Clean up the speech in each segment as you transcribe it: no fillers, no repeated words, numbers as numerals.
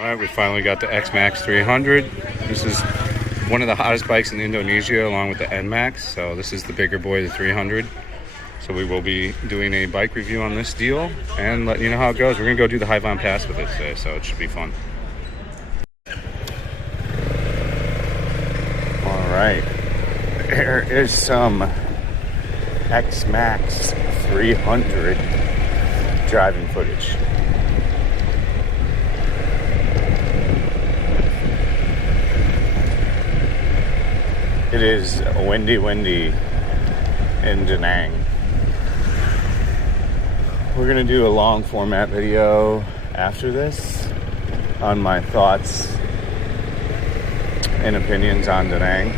All right, we finally got the X-Max 300. This is one of the hottest bikes in Indonesia along with the N-Max. So this is the bigger boy, the 300. So we will be doing a bike review on this deal and letting you know how it goes. We're gonna go do the High-Von Pass with it today, so it should be fun. All right, there is some X-Max 300 driving footage. It is windy in Da Nang. We're gonna do a long format video after this on my thoughts and opinions on Da Nang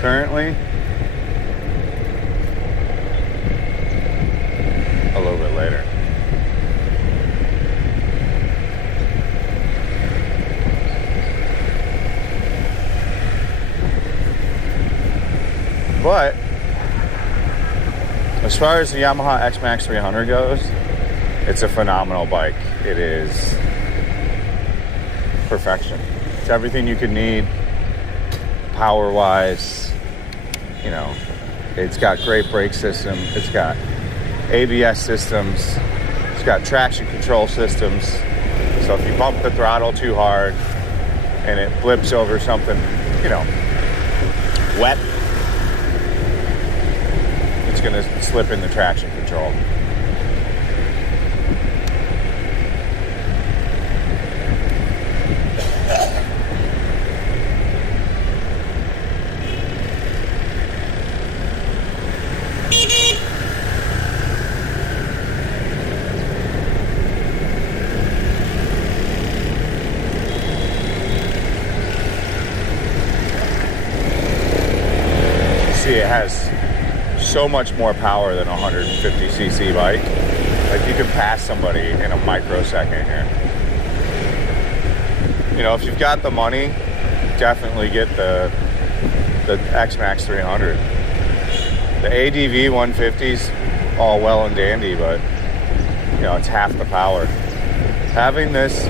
currently. A little bit later. But as far as the Yamaha X-Max 300 goes, it's a phenomenal bike. It is perfection. It's everything you could need power-wise. You know, it's got great brake system. It's got ABS systems. It's got traction control systems. So if you bump the throttle too hard and it flips over something, you know, wet, it's going to slip in the traction control. See, it has so much more power than a 150cc bike. Like, you can pass somebody in a microsecond here. You know, if you've got the money, definitely get the X-Max 300. The ADV 150's all well and dandy, but you know, it's half the power. Having this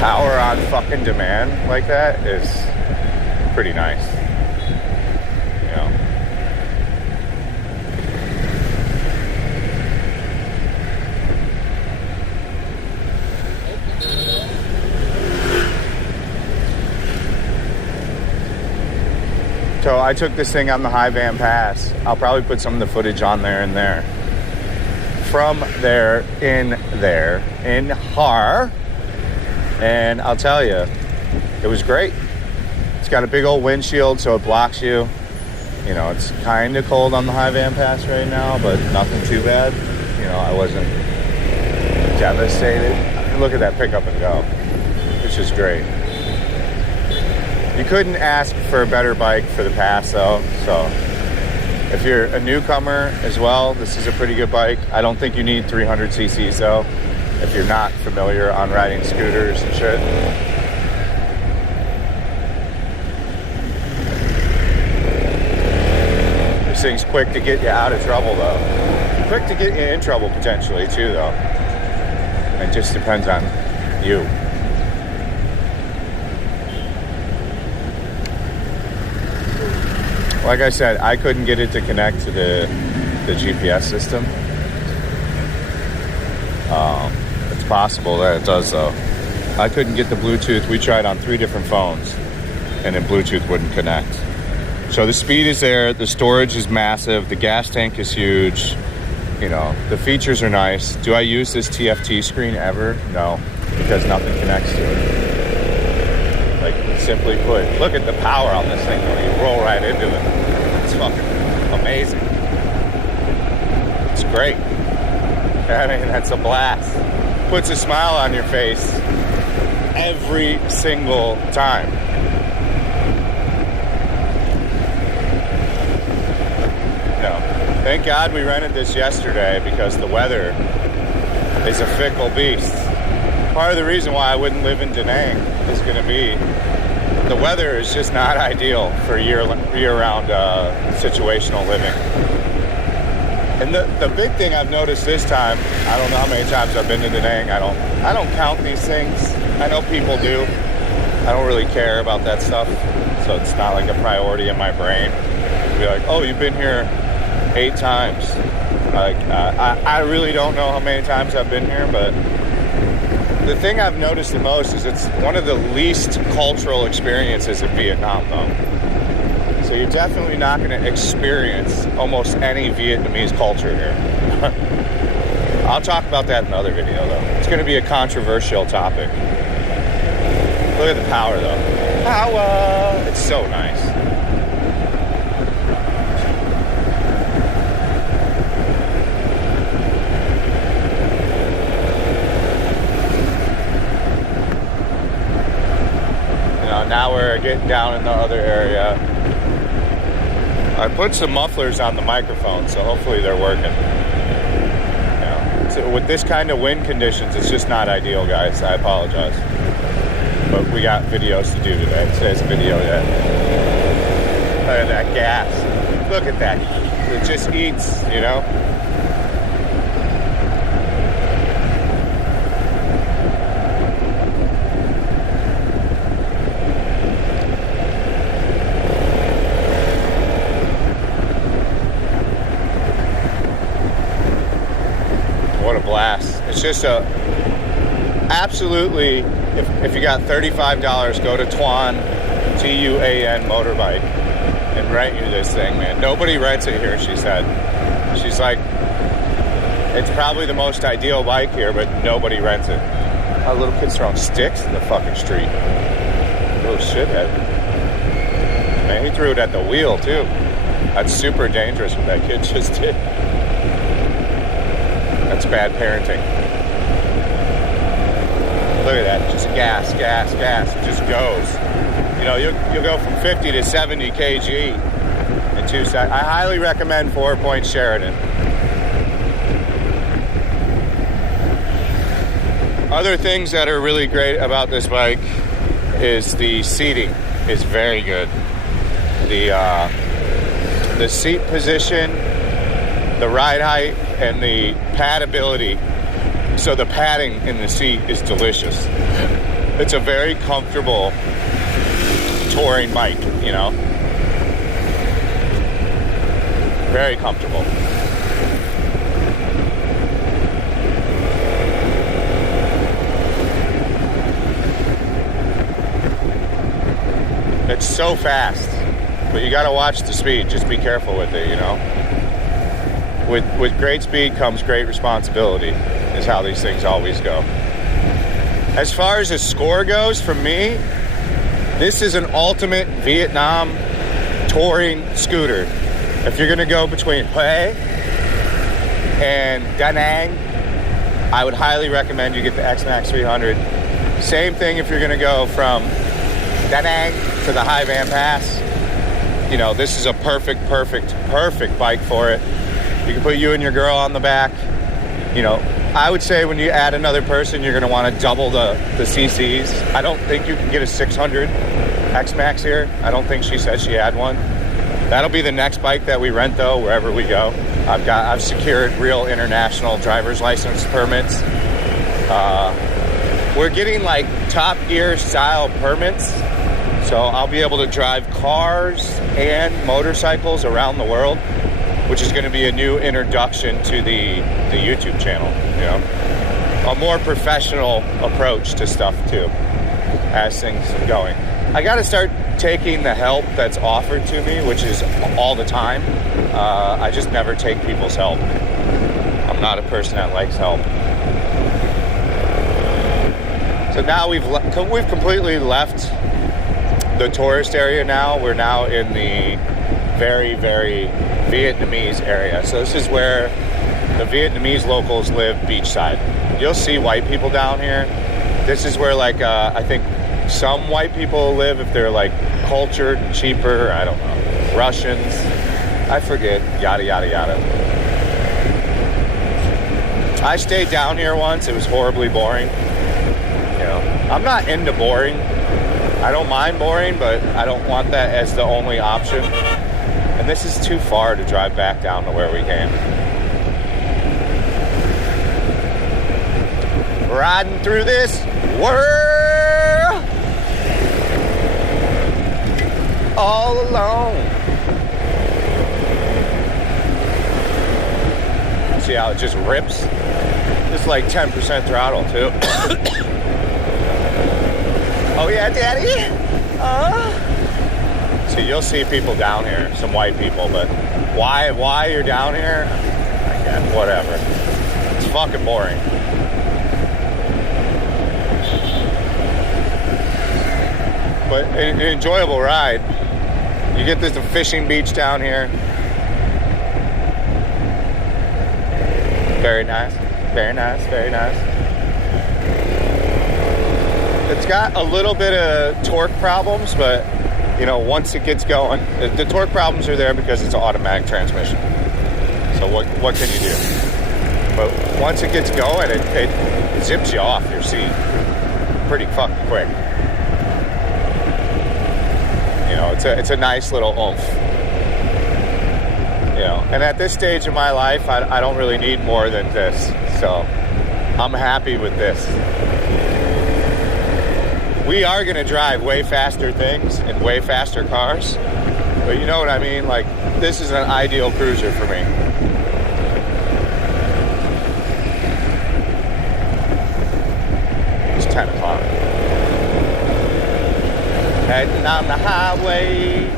power on fucking demand like that is pretty nice. So I took this thing on the High-Von Pass. I'll probably put some of the footage on there and there. From there, in Har. And I'll tell you, it was great. It's got a big old windshield, so it blocks you. You know, it's kind of cold on the High-Von Pass right now, but nothing too bad. You know, I wasn't devastated. Look at that pickup and go. It's just great. You couldn't ask for a better bike for the pass, though. So if you're a newcomer as well, this is a pretty good bike. I don't think you need 300 cc's, though, if you're not familiar on riding scooters and shit. This thing's quick to get you out of trouble, though. Quick to get you in trouble, potentially, too, though. It just depends on you. Like I said, I couldn't get it to connect to the GPS system. It's possible that it does, though. I couldn't get the Bluetooth. We tried on 3 different phones, and then Bluetooth wouldn't connect. So the speed is there. The storage is massive. The gas tank is huge. You know, the features are nice. Do I use this TFT screen ever? No, because nothing connects to it. Like, simply put, look at the power on this thing when you roll right into it. It's fucking amazing. It's great. I mean, that's a blast. Puts a smile on your face every single time. No. Thank God we rented this yesterday, because the weather is a fickle beast. Part of the reason why I wouldn't live in Da Nang is going to be the weather is just not ideal for year-round situational living. And the big thing I've noticed this time, I don't know how many times I've been to Da Nang. I don't count these things. I know people do. I don't really care about that stuff, so it's not like a priority in my brain. To be like, oh, you've been here 8 times. Like, I really don't know how many times I've been here, but the thing I've noticed the most is it's one of the least cultural experiences in Vietnam, though. So you're definitely not going to experience almost any Vietnamese culture here. I'll talk about that in another video, though. It's going to be a controversial topic. Look at the power, though. Power! It's so nice. You know, now we're getting down in the other area. I put some mufflers on the microphone, so hopefully they're working. You know, so with this kind of wind conditions, it's just not ideal, guys. I apologize. But we got videos to do today. Today's video yet. Look at that gas. Look at that. It just eats, you know? What a blast. It's just a absolutely, if you got $35, go to Tuan, Tuan Motorbike and rent you this thing, man. Nobody rents it here, she said. She's like, it's probably the most ideal bike here, but nobody rents it. Our little kids throwing sticks in the fucking street. Little shithead. Man, he threw it at the wheel too. That's super dangerous what that kid just did. That's bad parenting. Look at that, just gas. It just goes. You know, you'll go from 50 to 70 kg in 2 seconds. I highly recommend 4-point Sheridan. Other things that are really great about this bike is the seating is very good. The seat position, the ride height, and the paddability. So the padding in the seat is delicious. It's a very comfortable touring bike, you know. Very comfortable. It's so fast, but you gotta watch the speed. Just be careful with it, you know. With great speed comes great responsibility, is how these things always go. As far as the score goes, for me, this is an ultimate Vietnam touring scooter. If you're gonna go between Hue and Da Nang, I would highly recommend you get the X-Max 300. Same thing if you're gonna go from Da Nang to the High Van Pass. You know, this is a perfect bike for it. You can put you and your girl on the back. You know, I would say when you add another person, you're going to want to double the CCs. I don't think you can get a 600 X-Max here. I don't think she said she had one. That'll be the next bike that we rent, though, wherever we go. I've secured real international driver's license permits. We're getting like Top Gear style permits, so I'll be able to drive cars and motorcycles around the world, which is going to be a new introduction to the YouTube channel, you know. A more professional approach to stuff, too, as things are going. I got to start taking the help that's offered to me, which is all the time. I just never take people's help. I'm not a person that likes help. So now we've completely left the tourist area now. We're now in the very, very Vietnamese area. So this is where the Vietnamese locals live beachside. You'll see white people down here. This is where, like, I think some white people live if they're, like, cultured and cheaper. I don't know. Russians. I forget. Yada, yada, yada. I stayed down here once. It was horribly boring. You know, I'm not into boring. I don't mind boring, but I don't want that as the only option. And this is too far to drive back down to where we came. riding through this world all alone. See how it just rips? It's like 10% throttle too. Oh yeah, daddy? So you'll see people down here, some white people, but why you're down here? Again, whatever. It's fucking boring. But an enjoyable ride. You get this fishing beach down here. Very nice, very nice, very nice. It's got a little bit of torque problems, but you know, once it gets going, the torque problems are there because it's an automatic transmission. So what can you do? But once it gets going, it zips you off your seat pretty fucking quick. You know, it's a nice little oomph. You know, and at this stage of my life, I don't really need more than this. So I'm happy with this. We are going to drive way faster things in way faster cars. But you know what I mean? Like, this is an ideal cruiser for me. It's 10 o'clock. Heading on the highway.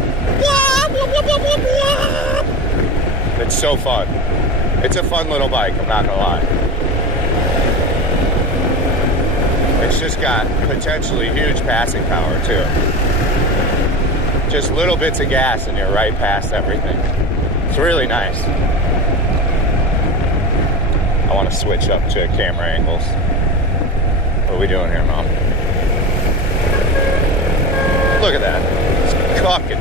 It's so fun. It's a fun little bike, I'm not gonna lie. It's just got potentially huge passing power too. Just little bits of gas and you're right past everything. It's really nice. I want to switch up to camera angles. What are we doing here, Mom? Look at that. It's cooking.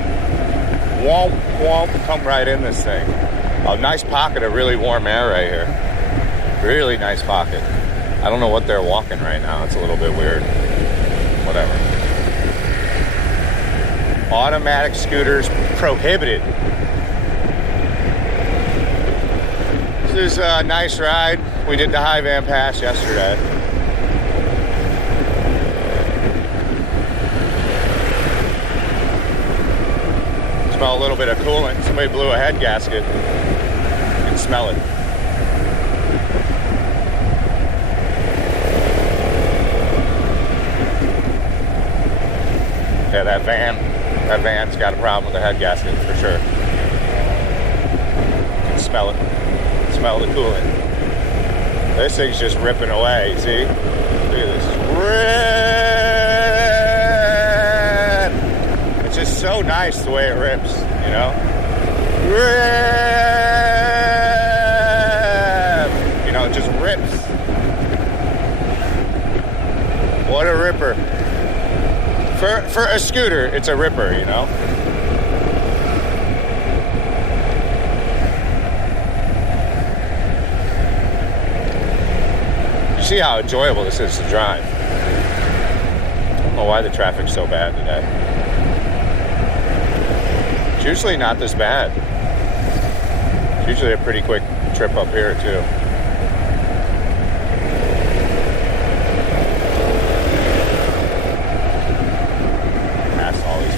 Womp, womp, come right in this thing. A nice pocket of really warm air right here. Really nice pocket. I don't know what they're walking right now. It's a little bit weird. Whatever. Automatic scooters prohibited. This is a nice ride. We did the High Van Pass yesterday. Smell a little bit of coolant. Somebody blew a head gasket. You can smell it. Yeah, that van's got a problem with the head gasket for sure. You can smell it. Smell the coolant. This thing's just ripping away, see? Look at this. Rip! It's just so nice the way it rips, you know? Rip! You know, it just rips. What a ripper. For a scooter, it's a ripper, you know? You see how enjoyable this is to drive. I don't know why the traffic's so bad today. It's usually not this bad. It's usually a pretty quick trip up here, too.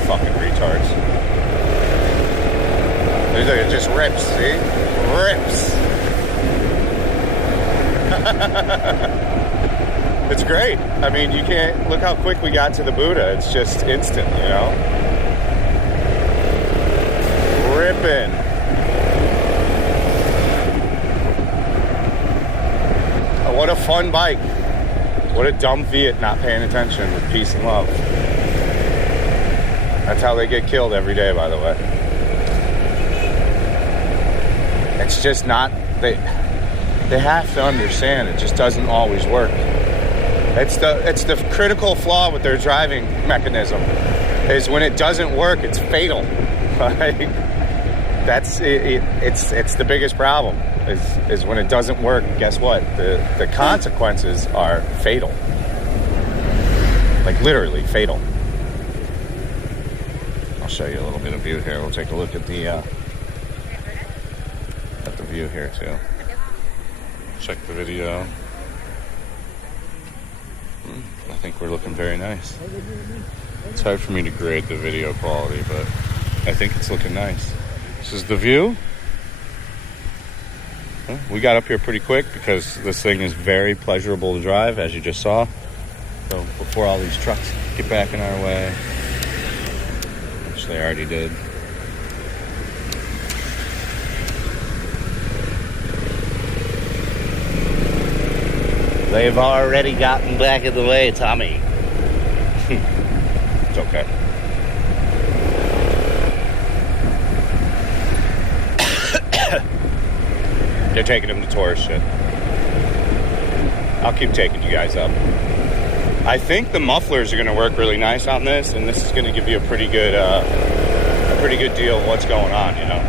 Fucking retards. It just rips, see? Rips. It's great. I mean, you can't, look how quick we got to the Buddha. It's just instant, you know? Ripping. Oh, what a fun bike. What a dumb Fiat not paying attention with peace and love. That's how they get killed every day, by the way. It's just not, they have to understand it just doesn't always work. It's the critical flaw with their driving mechanism is when it doesn't work, it's fatal. Like, that's it, it's the biggest problem is when it doesn't work. Guess what? The consequences are fatal. Like literally fatal. I'll show you a little bit of view here. We'll take a look at the view here too. Check the video. think we're looking very nice. It's hard for me to grade the video quality, but I think it's looking nice. This is the view. We got up here pretty quick because this thing is very pleasurable to drive, as you just saw. So before all these trucks get back in our way, which they already did. They've already gotten back in the way, Tommy. It's okay. They're taking him to tourist shit. I'll keep taking you guys up. I think the mufflers are going to work really nice on this, and this is going to give you a pretty good deal of what's going on, you know.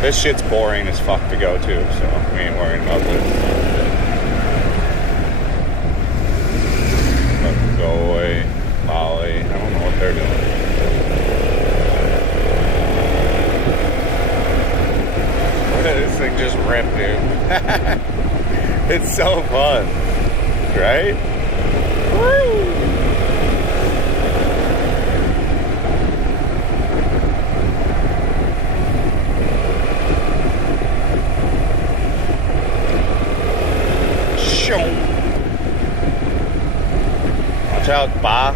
This shit's boring as fuck to go to, so we ain't worrying about this. Goy, Molly, I don't know what they're doing. This thing just ripped, dude. It's so fun, right? Woo! Watch out, Bob.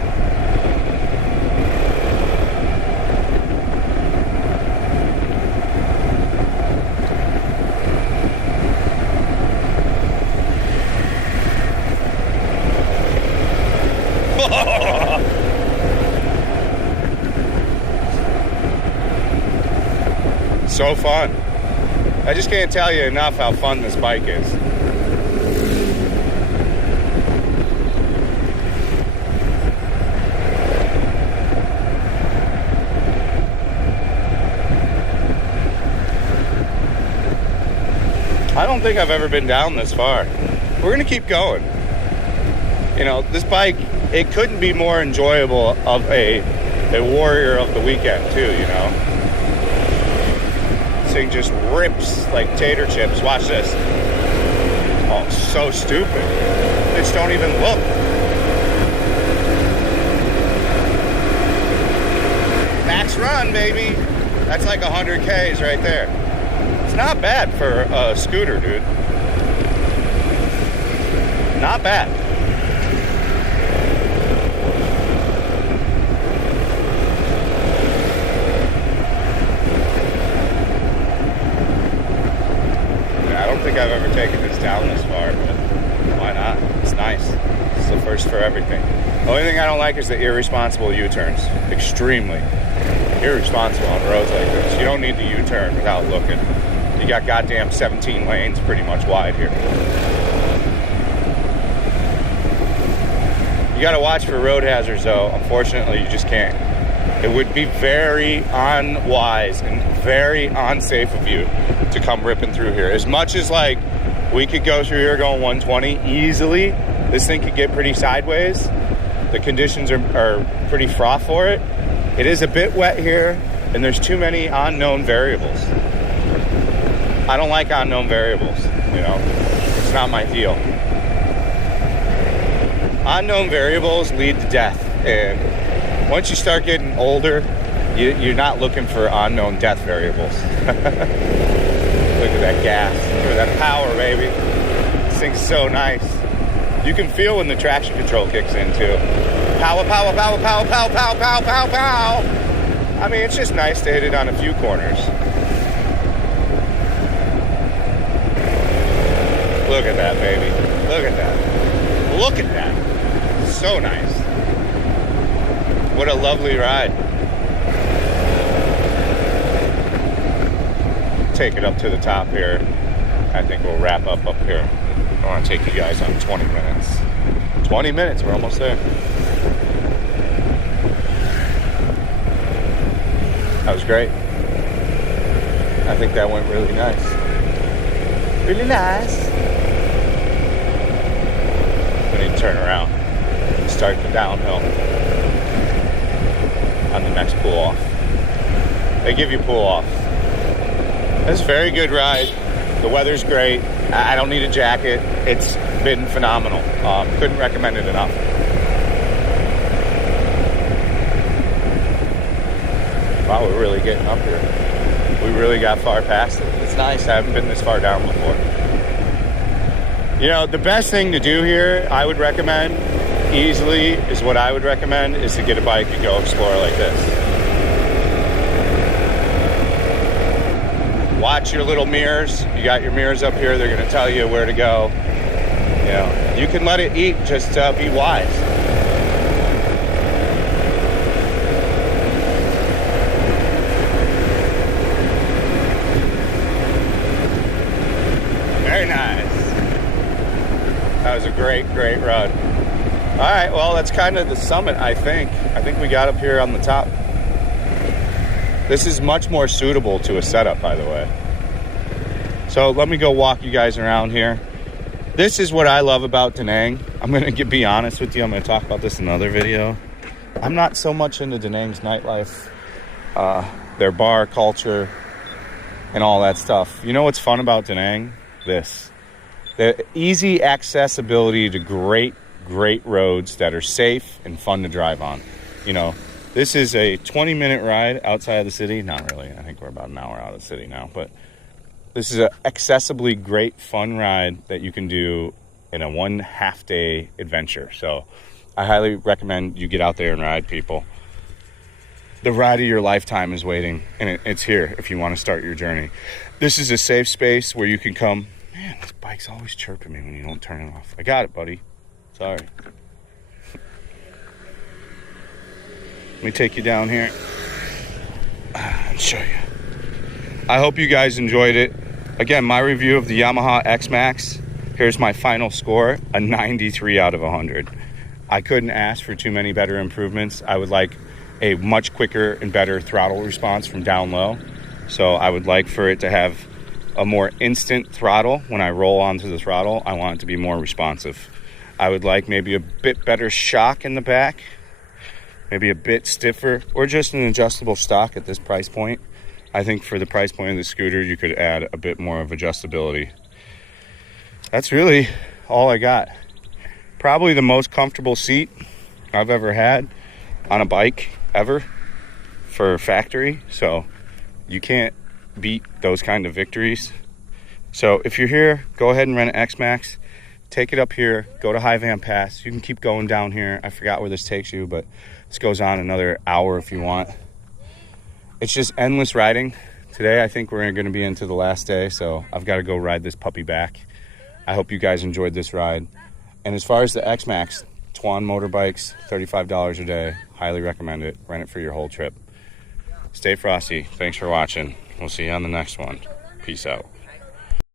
So fun. I just can't tell you enough how fun this bike is. I don't think I've ever been down this far. We're gonna keep going. You know, this bike, it couldn't be more enjoyable of a warrior of the weekend too, you know. This thing just rips like tater chips. Watch this. Oh, so stupid. Bitch, don't even look. Max run, baby. That's like 100 Ks right there. It's not bad for a scooter, dude. Not bad. I don't think I've ever taken this down this far, but why not? It's nice. It's the first for everything. The only thing I don't like is the irresponsible U-turns. Extremely irresponsible on roads like this. You don't need the U-turn without looking. You got goddamn 17 lanes pretty much wide here. You gotta watch for road hazards though. Unfortunately, you just can't. It would be very unwise and very unsafe of you to come ripping through here. As much as like we could go through here going 120 easily, this thing could get pretty sideways. The conditions are pretty fraught for it. It is a bit wet here, and there's too many unknown variables. I don't like unknown variables, you know. It's not my deal. Unknown variables lead to death, and once you start getting older, you're not looking for unknown death variables. Look at that gas. Look at that power, baby. This thing's so nice. You can feel when the traction control kicks in, too. Power, power, power, power, power, power, power, power, power. I mean, it's just nice to hit it on a few corners. Look at that, baby. Look at that. Look at that. So nice. What a lovely ride. Take it up to the top here. I think we'll wrap up here. I want to take you guys on 20 minutes. 20 minutes, we're almost there. That was great. I think that went really nice. Really nice. We need to turn around and start the downhill on the next pull off. They give you pull off. It's a very good ride. The weather's great. I don't need a jacket. It's been phenomenal. Couldn't recommend it enough. Wow, we're really getting up here. We really got far past it. It's nice. I haven't been this far down before. You know, the best thing to do here, I would recommend, easily, is what I would recommend, is to get a bike and go explore like this. Watch your little mirrors. You got your mirrors up here. They're going to tell you where to go. You know, you can let it eat. Just be wise. Very nice. That was a great run. All right, well, that's kind of the summit, I think. I think we got up here on the top. This is much more suitable to a setup, by the way. So let me go walk you guys around here. This is what I love about Da Nang. I'm going to be honest with you. I'm going to talk about this in another video. I'm not so much into Da Nang's nightlife, their bar culture, and all that stuff. You know what's fun about Da Nang? This. The easy accessibility to great roads that are safe and fun to drive on. You know, this is a 20-minute ride outside of the city. Not really. I think we're about an hour out of the city now. But this is an accessibly great, fun ride that you can do in a 1.5 day adventure. So I highly recommend you get out there and ride, people. The ride of your lifetime is waiting, and it's here if you want to start your journey. This is a safe space where you can come. Man, this bike's always chirping me when you don't turn it off. I got it, buddy. Sorry. Let me take you down here and show you. I hope you guys enjoyed it. Again, my review of the Yamaha X-Max. Here's my final score, a 93 out of 100. I couldn't ask for too many better improvements. I would like a much quicker and better throttle response from down low. So I would like for it to have a more instant throttle. When I roll onto the throttle, I want it to be more responsive. I would like maybe a bit better shock in the back, maybe a bit stiffer, or just an adjustable stock at this price point. I think for the price point of the scooter, you could add a bit more of adjustability. That's really all I got. Probably the most comfortable seat I've ever had on a bike ever for factory. So you can't beat those kind of victories. So if you're here, go ahead and rent an X-Max. Take it up here, go to High Van Pass. You can keep going down here. I forgot where this takes you, but this goes on another hour if you want. It's just endless riding. Today, I think we're going to be into the last day, so I've got to go ride this puppy back. I hope you guys enjoyed this ride. And as far as the X-Max, Twan Motorbikes, $35 a day. Highly recommend it. Rent it for your whole trip. Stay frosty. Thanks for watching. We'll see you on the next one. Peace out.